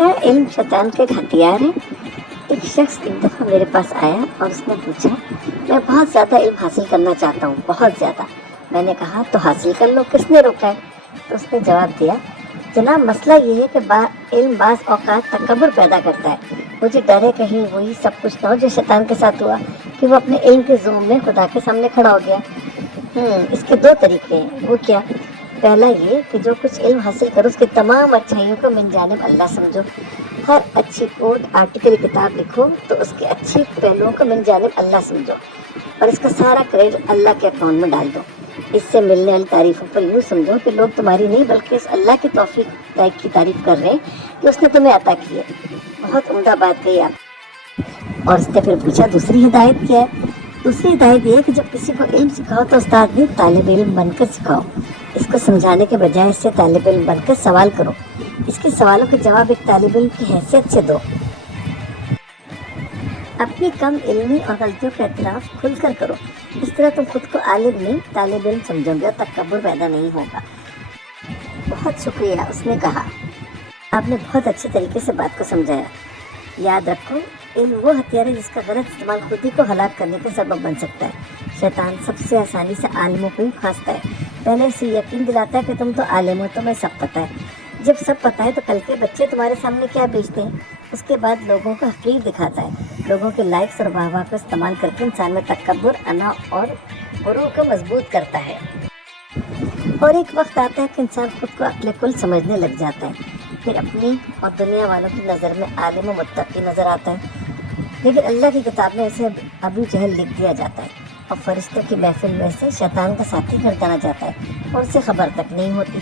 کیا علم شیطان کے ہتھیار ہے؟ ایک شخص ایک دفعہ میرے پاس آیا اور اس نے پوچھا، میں بہت زیادہ علم حاصل کرنا چاہتا ہوں، بہت زیادہ۔ میں نے کہا تو حاصل کر لو، کس نے روکا ہے؟ تو اس نے جواب دیا، جناب مسئلہ یہ ہے کہ علم بعض اوقات تکبر پیدا کرتا ہے۔ مجھے ڈر ہے کہیں وہی سب کچھ نہ ہو جو شیطان کے ساتھ ہوا، کہ وہ اپنے علم کے زوم میں خدا کے سامنے کھڑا ہو گیا۔ اس کے دو طریقے ہیں۔ وہ کیا؟ پہلا یہ کہ جو کچھ علم حاصل کرو اس کی تمام اچھائیوں کو من جانب اللہ سمجھو۔ ہر اچھی کوٹ آرٹیکل کتاب لکھو تو اس کے اچھی پہلوؤں کو من جانب اللہ سمجھو اور اس کا سارا کریڈٹ اللہ کے اکاؤنٹ میں ڈال دو۔ اس سے ملنے والی تعریفوں پر یوں سمجھو کہ لوگ تمہاری نہیں بلکہ اس اللہ کی توفیق کی تعریف کر رہے ہیں کہ اس نے تمہیں عطا کی ہے۔ بہت عمدہ بات کہی آپ۔ اور اس نے پھر پوچھا دوسری ہدایت کیا ہے؟ دوسری ہدایت یہ ہے کہ جب کسی کو علم سکھاؤ تو استاد نہیں طالب علم بن کر سکھاؤ۔ اس کو سمجھانے کے بجائے اس سے طالب علم بن کر سوال کرو۔ اس کے سوالوں کے جواب ایک طالب علم کی حیثیت سے دو۔ اپنی کم علمی اور غلطیوں کا اعتراف کھل کر کرو۔ اس طرح تم خود کو عالم نہیں طالب علم سمجھو گے اور تکبر پیدا نہیں ہوگا۔ بہت شکریہ، اس نے کہا، آپ نے بہت اچھے طریقے سے بات کو سمجھایا۔ یاد رکھو، علم وہ ہتھیار ہے جس کا غلط استعمال خود ہی کو ہلاک کرنے کا سبب بن سکتا ہے۔ شیطان سب سے آسانی سے عالموں کو ہی پھانستا ہے، پہلے اسے یقین دلاتا ہے کہ تم تو عالم ہو، تمہیں سب پتہ ہے۔ جب سب پتہ ہے تو کل کے بچے تمہارے سامنے کیا بیچتے ہیں؟ اس کے بعد لوگوں کو حقیر دکھاتا ہے، لوگوں کے لائکس اور واہ واہ کو استعمال کر کے انسان میں تکبر، انا اور غرور کو مضبوط کرتا ہے۔ اور ایک وقت آتا ہے کہ انسان خود کو عقل کل سمجھنے لگ جاتا ہے، پھر اپنی اور دنیا والوں کی نظر میں عالم و متقی نظر آتا ہے، لیکن اللہ کی کتاب میں اسے ابو جہل لکھ دیا جاتا ہے اور فرشتوں کی محفل میں سے شیطان کا ساتھی گردانا جاتا ہے اور اسے خبر تک نہیں ہوتی۔